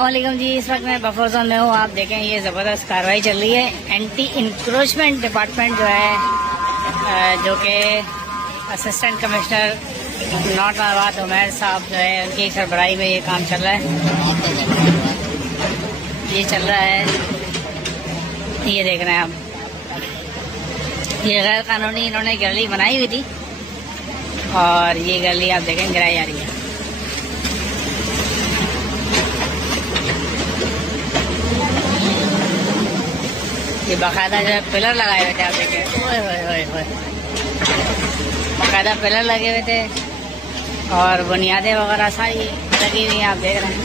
वालेकुम जी, इस वक्त मैं बफर जोन में हूँ। आप देखें ये ज़बरदस्त कार्रवाई चल रही है। एंटी इंक्रोचमेंट डिपार्टमेंट जो है, जो कि असिस्टेंट कमिश्नर नॉर्थ आबाद उमैर साहब जो है, उनकी सरबराही में ये काम चल रहा है। ये चल रहा है, ये देख रहे हैं आप। ये गैर कानूनी इन्होंने गली बनाई हुई थी और ये गली आप देखें गिराई जा रही है। ये बाकायदा जो है पिलर लगाए हुए थे, आप देखें, ओए ओए ओए ओए, बाकायदा पिलर लगे हुए थे और बुनियादें वगैरह सारी लगी हुई हैं, आप देख रहे हैं।